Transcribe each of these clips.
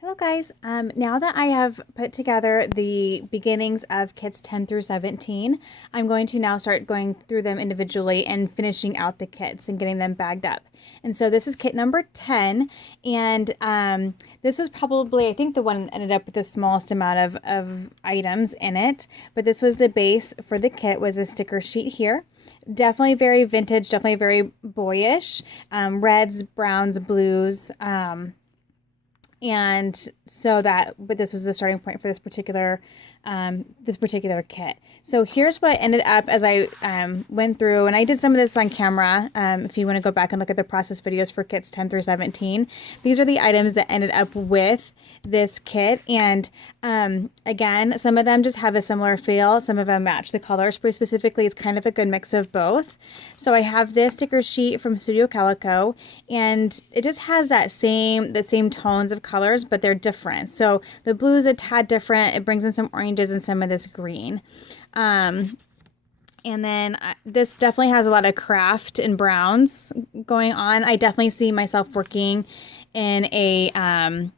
Hello guys, now that I have put together the beginnings of kits 10 through 17, I'm going to now start going through them individually and finishing out the kits and getting them bagged up. And so this is kit number 10, and this was probably, I think, the one that ended up with the smallest amount of items in it, but this was the base for the kit, was a sticker sheet here. Definitely very vintage, definitely very boyish, reds, browns, blues, and so but this was the starting point for this particular kit. So here's what I ended up as I went through, and I did some of this on camera. If you want to go back and look at the process videos for kits 10 through 17, these are the items that ended up with this kit. And again, some of them just have a similar feel. Some of them match the colors pretty specifically. It's kind of a good mix of both. So I have this sticker sheet from Studio Calico, and it just has the same tones of colors, but they're different. So the blue is a tad different. It brings in some oranges and some of this green. And then this definitely has a lot of craft and browns going on. I definitely see myself working in a,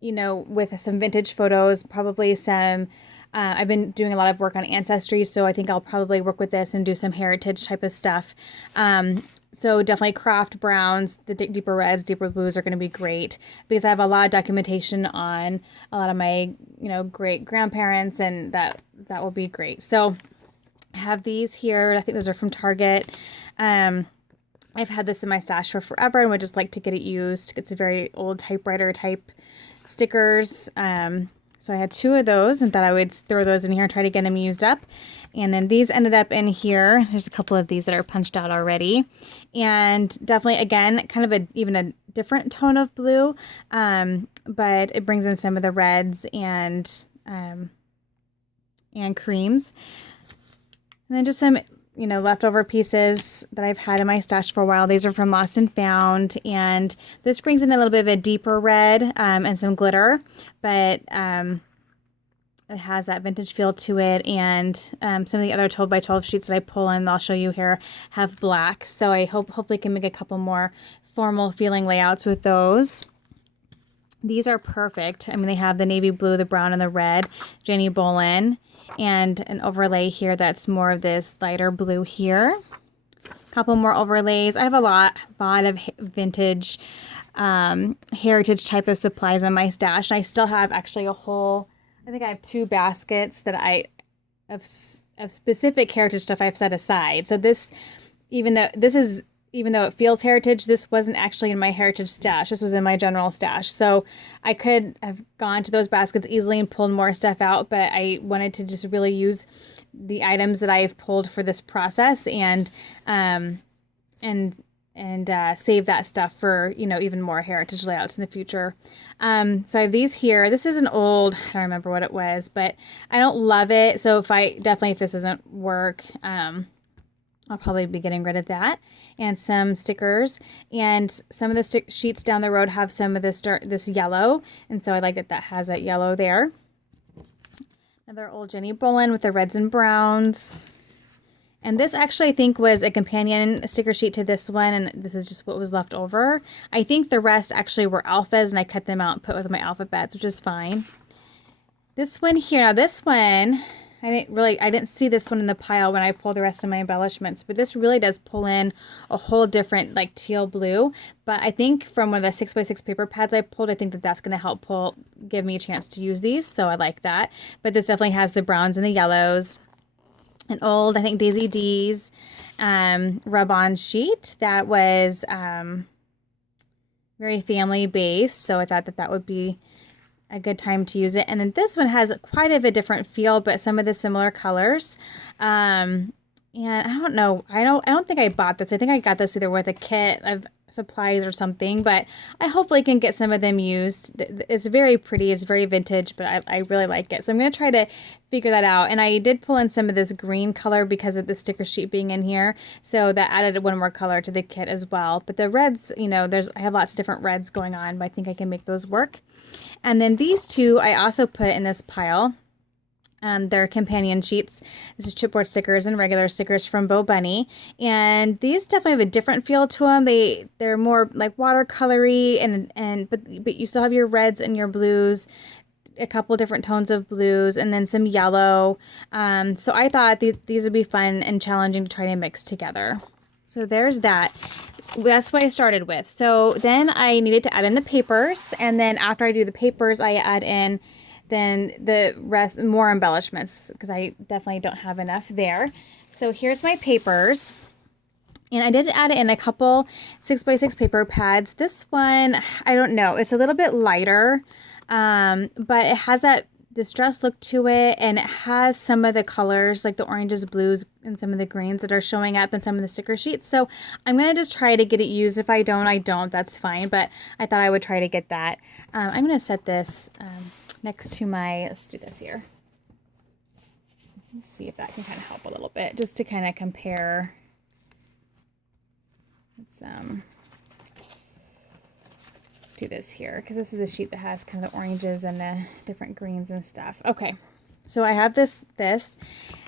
with some vintage photos, probably some, I've been doing a lot of work on ancestry, so I think I'll probably work with this and do some heritage type of stuff. So definitely craft browns, the deeper reds, deeper blues are going to be great because I have a lot of documentation on a lot of my, great grandparents, and that will be great. So I have these here. I think those are from Target. I've had this in my stash for forever and would just like to get it used. It's a very old typewriter type stickers. So I had two of those and thought I would throw those in here and try to get them used up. And then these ended up in here. There's a couple of these that are punched out already. And definitely, again, kind of even a different tone of blue, but it brings in some of the reds and creams. And then just some, leftover pieces that I've had in my stash for a while. These are from Lost and Found, and this brings in a little bit of a deeper red and some glitter, but it has that vintage feel to it, and some of the other 12 by 12 sheets that I pull in, that I'll show you here, have black, so I hopefully can make a couple more formal feeling layouts with those. These are perfect. I mean, they have the navy blue, the brown, and the red, Jenny Bolin, and an overlay here that's more of this lighter blue here. A couple more overlays. I have a lot of vintage, heritage type of supplies in my stash. And I still have actually I think I have 2 baskets that of specific heritage stuff I've set aside. So this, even though it feels heritage, this wasn't actually in my heritage stash. This was in my general stash. So I could have gone to those baskets easily and pulled more stuff out, but I wanted to just really use the items that I've pulled for this process and save that stuff for, even more heritage layouts in the future. So I have these here. This is an old, I don't remember what it was, but I don't love it. So if this doesn't work, I'll probably be getting rid of that, and some stickers, and some of the sheets down the road have some of this yellow, and so I like that has that yellow there. Another old Jenny Bolin with the reds and browns, and this actually I think was a companion sticker sheet to this one, and this is just what was left over. I think the rest actually were alphas, and I cut them out and put with my alphabets, which is fine. This one here, now this one, I didn't see this one in the pile when I pulled the rest of my embellishments, but this really does pull in a whole different like teal blue. But I think from one of the 6x6 paper pads I pulled, I think that's going to help give me a chance to use these. So I like that. But this definitely has the browns and the yellows. An old, I think, Daisy D's rub-on sheet that was very family based. So I thought that would be a good time to use it. And then this one has quite of a different feel, but some of the similar colors. And I don't know, I don't think I bought this. I think I got this either with a kit of supplies or something, but I hopefully can get some of them used. It's very pretty, it's very vintage, but I really like it. So I'm going to try to figure that out. And I did pull in some of this green color because of the sticker sheet being in here. So that added one more color to the kit as well. But the reds, I have lots of different reds going on, but I think I can make those work. And then these two I also put in this pile. They're companion sheets. This is chipboard stickers and regular stickers from Bo Bunny. And these definitely have a different feel to them. They're more like watercolory but you still have your reds and your blues, a couple different tones of blues, and then some yellow. So I thought these would be fun and challenging to try to mix together. So there's that. That's what I started with. So then I needed to add in the papers, and then after I do the papers, I add in then the rest, more embellishments, because I definitely don't have enough there. So here's my papers. And I did add in a couple 6x6 paper pads. This one, I don't know, it's a little bit lighter, but it has that distressed look to it, and it has some of the colors like the oranges, blues, and some of the greens that are showing up in some of the sticker sheets. So I'm going to just try to get it used. If I don't, that's fine, but I thought I would try to get that. I'm going to set this next to let's do this here. Let's see if that can kind of help a little bit, just to kind of compare. Let's do this here, because this is a sheet that has kind of the oranges and the different greens and stuff. Okay, so I have this,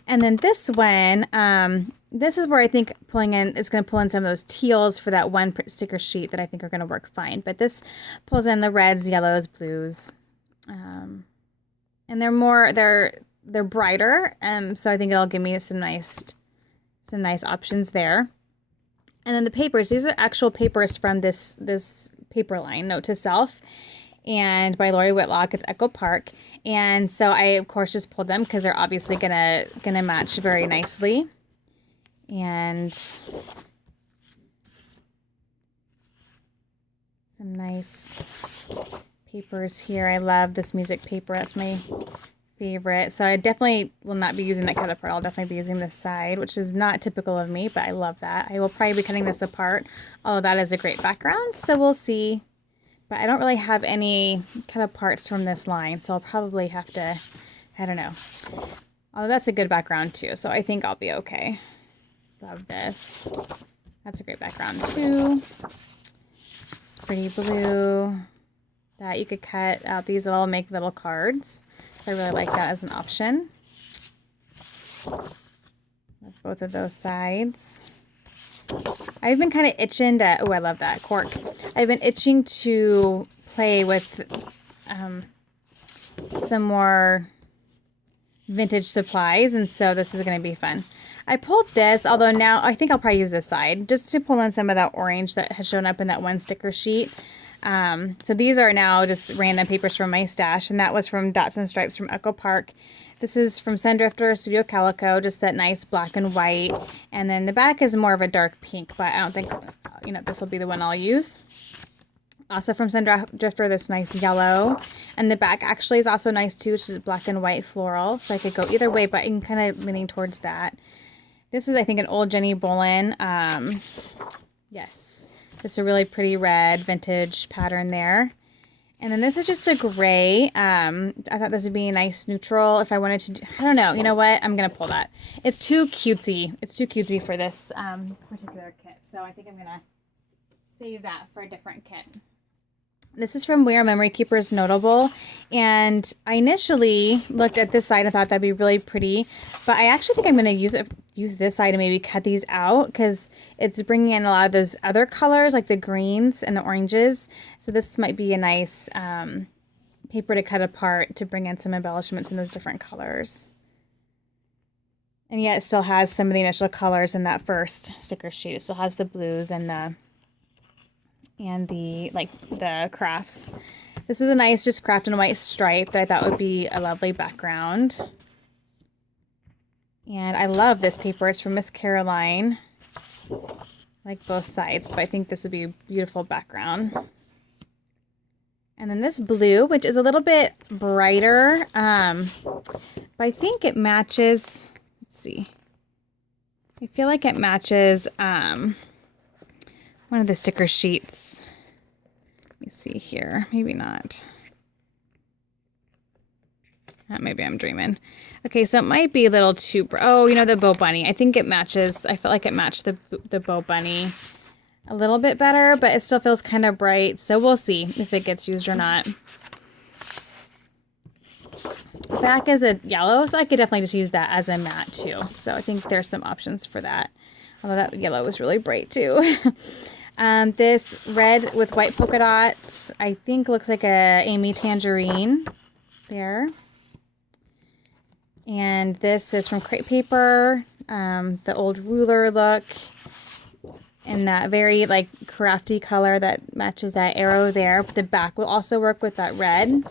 and then this one, this is where I think it's going to pull in some of those teals for that one sticker sheet that I think are going to work fine. But this pulls in the reds, yellows, blues, and they're brighter, so I think it'll give me some nice options there. And then the papers, these are actual papers from this paper line, Note to Self, and by Lori Whitlock. It's Echo Park, and so I of course just pulled them because they're obviously gonna match very nicely. And some nice papers here. I love this music paper. That's my favorite. So I definitely will not be using that cut apart. I'll definitely be using this side, which is not typical of me, but I love that. I will probably be cutting this apart. All of that is a great background, so we'll see. But I don't really have any cut aparts from this line, so I'll probably have to, I don't know. Although that's a good background too, so I think I'll be okay. Love this. That's a great background too. It's pretty blue. That you could cut out. These will all make little cards. I really like that as an option. Love both of those sides. I've been kind of itching to, oh, I love that cork. I've been itching to play with some more vintage supplies, and so this is going to be fun. I pulled this, although now I think I'll probably use this side just to pull in some of that orange that has shown up in that one sticker sheet. So these are now just random papers from my stash, and that was from Dots and Stripes from Echo Park. This is from Sundrifter Studio Calico, just that nice black and white, and then the back is more of a dark pink, but I don't think, this will be the one I'll use. Also from Sundrifter, this nice yellow, and the back actually is also nice too, which is black and white floral, so I could go either way, but I'm kind of leaning towards that. This is, I think, an old Jenny Bolin. Yes. Just a really pretty red vintage pattern there. And then this is just a gray. I thought this would be a nice neutral if I wanted to do, I don't know. You know what? I'm going to pull that. It's too cutesy. It's too cutesy for this particular kit. So I think I'm going to save that for a different kit. This is from We Are Memory Keepers Notable, and I initially looked at this side and thought that'd be really pretty, but I actually think I'm going to use this side and maybe cut these out because it's bringing in a lot of those other colors like the greens and the oranges. So this might be a nice paper to cut apart to bring in some embellishments in those different colors. And yet it still has some of the initial colors in that first sticker sheet. It still has the blues and the crafts. This was a nice just craft and white stripe that I thought would be a lovely background. And I love this paper. It's from Miss Caroline. I like both sides, but I think this would be a beautiful background. And then this blue, which is a little bit brighter, but I think it matches, let's see. I feel like it matches one of the sticker sheets. Let me see here. Maybe not. Maybe I'm dreaming. Okay, so it might be a little too... the Bo Bunny. I think it matches. I feel like it matched the Bo Bunny a little bit better, but it still feels kind of bright. So we'll see if it gets used or not. The back is a yellow, so I could definitely just use that as a matte too. So I think there's some options for that. Although that yellow was really bright too. This red with white polka dots, I think looks like a Amy Tangerine there. And this is from crepe paper, the old ruler look, and that very like crafty color that matches that arrow there. The back will also work with that red.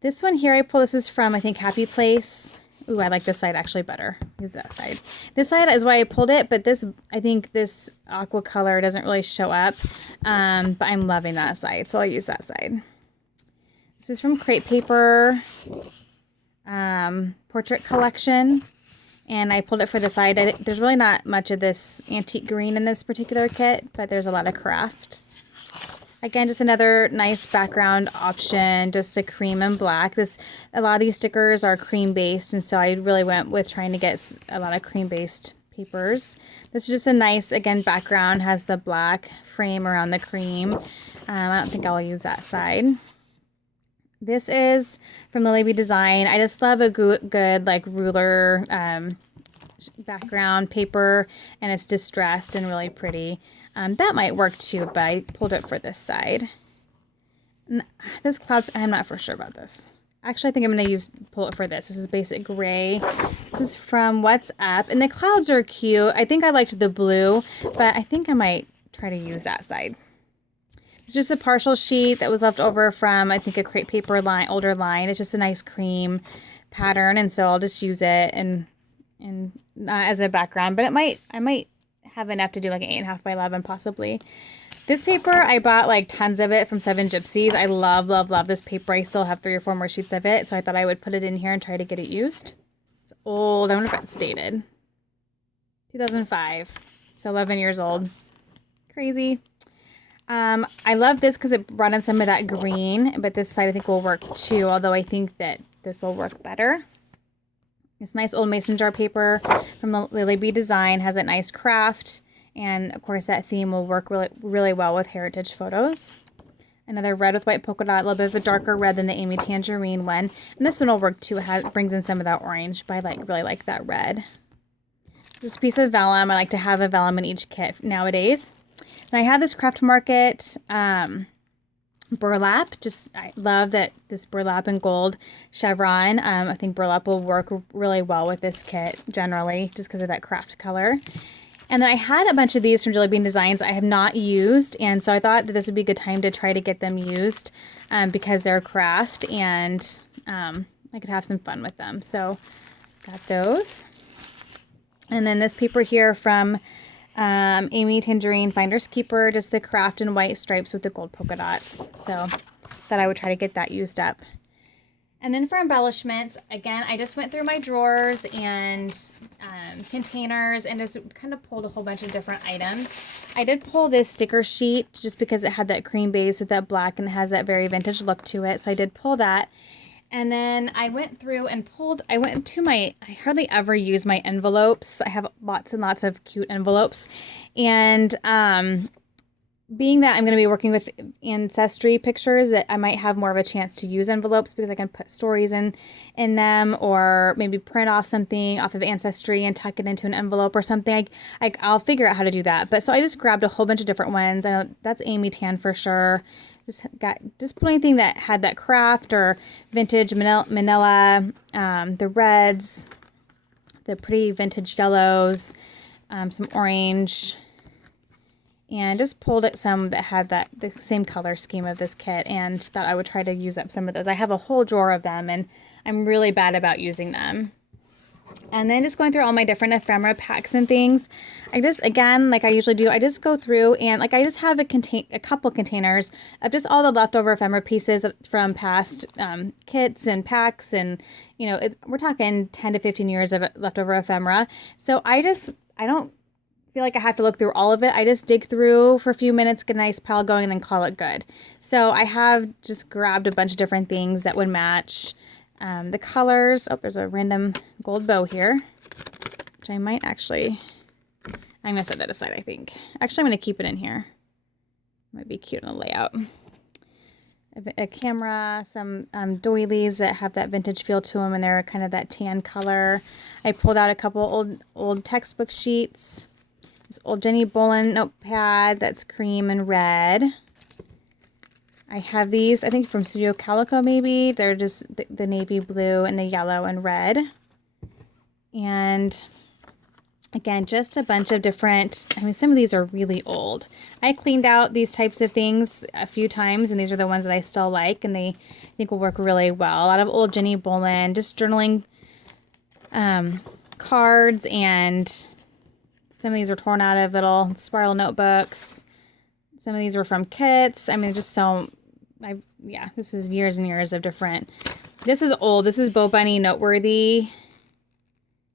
This one here I pulled, this is from I think Happy Place. Ooh, I like this side actually better. Use that side. This side is why I pulled it, but this, I think this aqua color doesn't really show up, but I'm loving that side, so I'll use that side. This is from Crepe Paper Portrait Collection, and I pulled it for the side. There's really not much of this antique green in this particular kit, but there's a lot of craft. Again, just another nice background option, just a cream and black. A lot of these stickers are cream based, and so I really went with trying to get a lot of cream based papers. This is just a nice, again, background, has the black frame around the cream. I don't think I'll use that side. This is from Lily Bee Design. I just love a good like ruler background paper, and it's distressed and really pretty. That might work too, but I pulled it for this side. This cloud, I'm not for sure about this. Actually, I think I'm going to pull it for this. This is basic gray. This is from What's Up, and the clouds are cute. I think I liked the blue, but I think I might try to use that side. It's just a partial sheet that was left over from, I think, a crepe paper line, older line. It's just a nice cream pattern, and so I'll just use it and as a background. But I might have enough to do like an 8.5 by 11 possibly. This paper, I bought like tons of it from Seven Gypsies. I love, love, love this paper. I still have 3 or 4 more sheets of it, so I thought I would put it in here and try to get it used. It's old. I wonder if it's dated. 2005. So 11 years old. Crazy. I love this because it brought in some of that green, but this side I think will work too, although I think that this will work better. This nice old mason jar paper from the Lily Bee Design has a nice craft, and of course that theme will work really, really well with heritage photos. Another red with white polka dot, a little bit of a darker red than the Amy Tangerine one, and this one will work too. It brings in some of that orange, but I really like that red. This piece of vellum, I like to have a vellum in each kit nowadays. And I have this Craft Market burlap. I love that this burlap in gold chevron. I think burlap will work really well with this kit generally, just because of that craft color. And then I had a bunch of these from Jelly Bean Designs I have not used, and so I thought that this would be a good time to try to get them used because they're craft, and I could have some fun with them. So got those. And then this paper here from Amy Tangerine Finders Keeper, just the craft and white stripes with the gold polka dots. So thought I would try to get that used up. And then for embellishments, again, I just went through my drawers and containers and just kind of pulled a whole bunch of different items. I did pull this sticker sheet just because it had that cream base with that black and it has that very vintage look to it. So I did pull that. And then I went through and I hardly ever use my envelopes. I have lots and lots of cute envelopes. And being that I'm going to be working with ancestry pictures, that I might have more of a chance to use envelopes because I can put stories in them, or maybe print off something off of Ancestry and tuck it into an envelope or something. I'll figure out how to do that. But so I just grabbed a whole bunch of different ones. I know that's Amy Tan for sure. Just put anything that had that craft or vintage manila, the reds, the pretty vintage yellows, some orange, and just pulled at some that had the same color scheme of this kit, and thought I would try to use up some of those. I have a whole drawer of them, and I'm really bad about using them. And then just going through all my different ephemera packs and things, I just, again, like I usually do, I just go through and like I just have a couple containers of just all the leftover ephemera pieces from past kits and packs, and you know, we're talking 10 to 15 years of leftover ephemera. So I don't feel like I have to look through all of it. I just dig through for a few minutes, get a nice pile going, and then call it good. So I have just grabbed a bunch of different things that would match the colors. Oh, there's a random gold bow here, which I might actually, I'm going to set that aside, I think. Actually, I'm going to keep it in here. Might be cute in the layout. a camera, some doilies that have that vintage feel to them, and they're kind of that tan color. I pulled out a couple old textbook sheets. This old Jenny Bolin notepad that's cream and red. I have these, I think from Studio Calico maybe. They're just the navy blue and the yellow and red. And again, just a bunch of different, I mean, some of these are really old. I cleaned out these types of things a few times, and these are the ones that I still like, and they I think will work really well. A lot of old Jenny Bolin, just journaling cards, and some of these are torn out of little spiral notebooks. Some of these were from kits. I mean, just so, yeah, this is years and years of different. This is old. This is Bo Bunny Noteworthy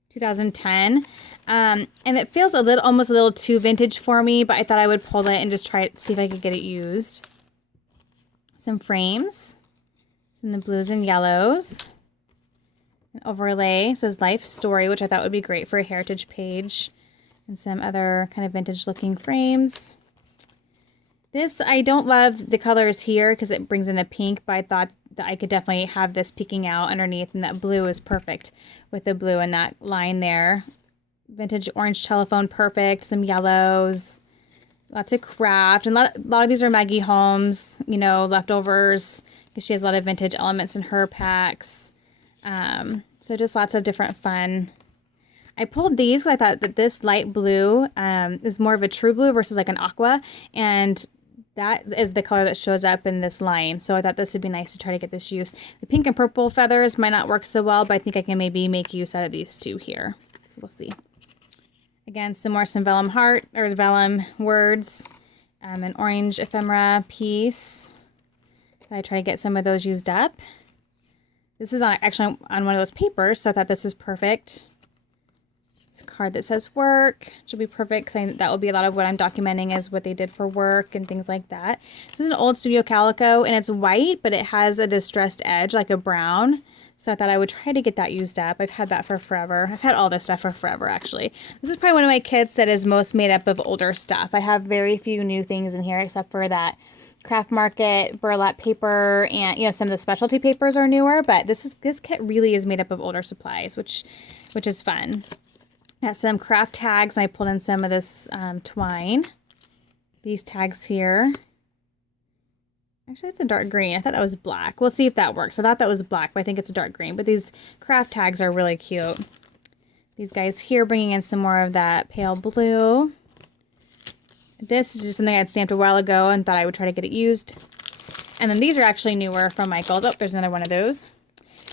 2010. And it feels almost a little too vintage for me, but I thought I would pull it and just try it, see if I could get it used. Some frames. It's in the blues and yellows. An overlay says Life Story, which I thought would be great for a heritage page. And some other kind of vintage looking frames. This, I don't love the colors here because it brings in a pink, but I thought that I could definitely have this peeking out underneath, and that blue is perfect with the blue and that line there. Vintage orange telephone, perfect. Some yellows, lots of craft, and a lot of these are Maggie Holmes, you know, leftovers, because she has a lot of vintage elements in her packs. So just lots of different fun. I pulled these because I thought that this light blue is more of a true blue versus like an aqua, and that is the color that shows up in this line. So I thought this would be nice to try to get this use. The pink and purple feathers might not work so well, but I think I can maybe make use out of these two here. So we'll see. Again, some vellum heart or vellum words, an orange ephemera piece. I try to get some of those used up. This is actually on one of those papers, so I thought this was perfect. This card that says work should be perfect, because that will be a lot of what I'm documenting is what they did for work and things like that. This is an old Studio Calico, and it's white, but it has a distressed edge like a brown. So I thought I would try to get that used up. I've had that for forever. I've had all this stuff for forever, actually. This is probably one of my kits that is most made up of older stuff. I have very few new things in here, except for that Craft Market burlap paper, and you know, some of the specialty papers are newer, but this kit really is made up of older supplies, which is fun. Got some craft tags, and I pulled in some of this twine. These tags here. Actually, it's a dark green. I thought that was black. We'll see if that works. I thought that was black, but I think it's a dark green. But these craft tags are really cute. These guys here bringing in some more of that pale blue. This is just something I had stamped a while ago and thought I would try to get it used. And then these are actually newer from Michaels. Oh, there's another one of those.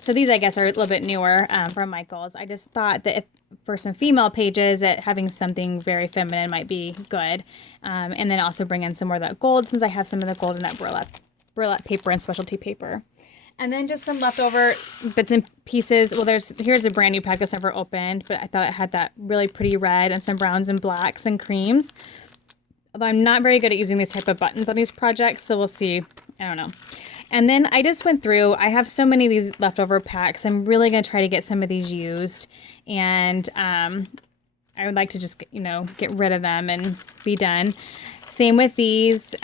So these, I guess, are a little bit newer from Michaels. I just thought that if for some female pages, that having something very feminine might be good. And then also bring in some more of that gold, since I have some of the gold in that burlap paper and specialty paper. And then just some leftover bits and pieces. Well, here's a brand new pack that's never opened, but I thought it had that really pretty red and some browns and blacks and creams. Although I'm not very good at using these type of buttons on these projects, so we'll see. I don't know. And then I just went through, I have so many of these leftover packs. I'm really going to try to get some of these used. And I would like to just, you know, get rid of them and be done. Same with these.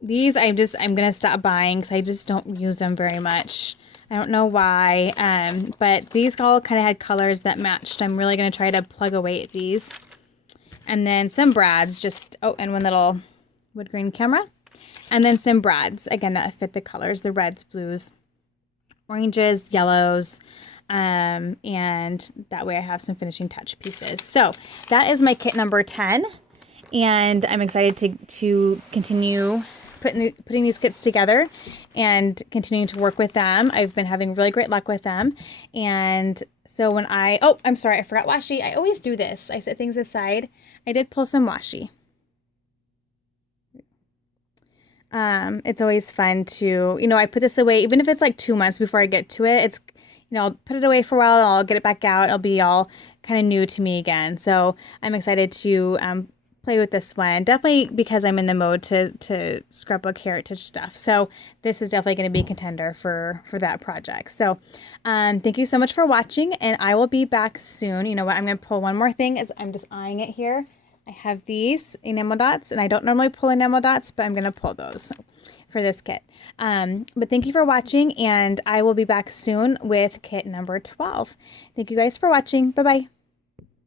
These I'm going to stop buying because I just don't use them very much. I don't know why. But these all kind of had colors that matched. I'm really going to try to plug away at these. And then some brads, and one little wood grain camera. And then some brads, again, that fit the colors, the reds, blues, oranges, yellows, and that way I have some finishing touch pieces. So that is my kit number 10, and I'm excited to continue putting these kits together and continuing to work with them. I've been having really great luck with them. And so when I'm sorry, I forgot washi. I always do this. I set things aside. I did pull some washi. It's always fun to, I put this away, even if it's like 2 months before I get to it, it's, I'll put it away for a while and I'll get it back out. It'll be all kind of new to me again. So I'm excited to, play with this one, definitely because I'm in the mode to scrapbook heritage stuff. So this is definitely going to be a contender for that project. So, thank you so much for watching, and I will be back soon. You know what? I'm going to pull one more thing as I'm just eyeing it here. I have these enamel dots, and I don't normally pull enamel dots, but I'm going to pull those. for this kit. But thank you for watching, and I will be back soon with kit number 12. Thank you guys for watching. Bye-bye.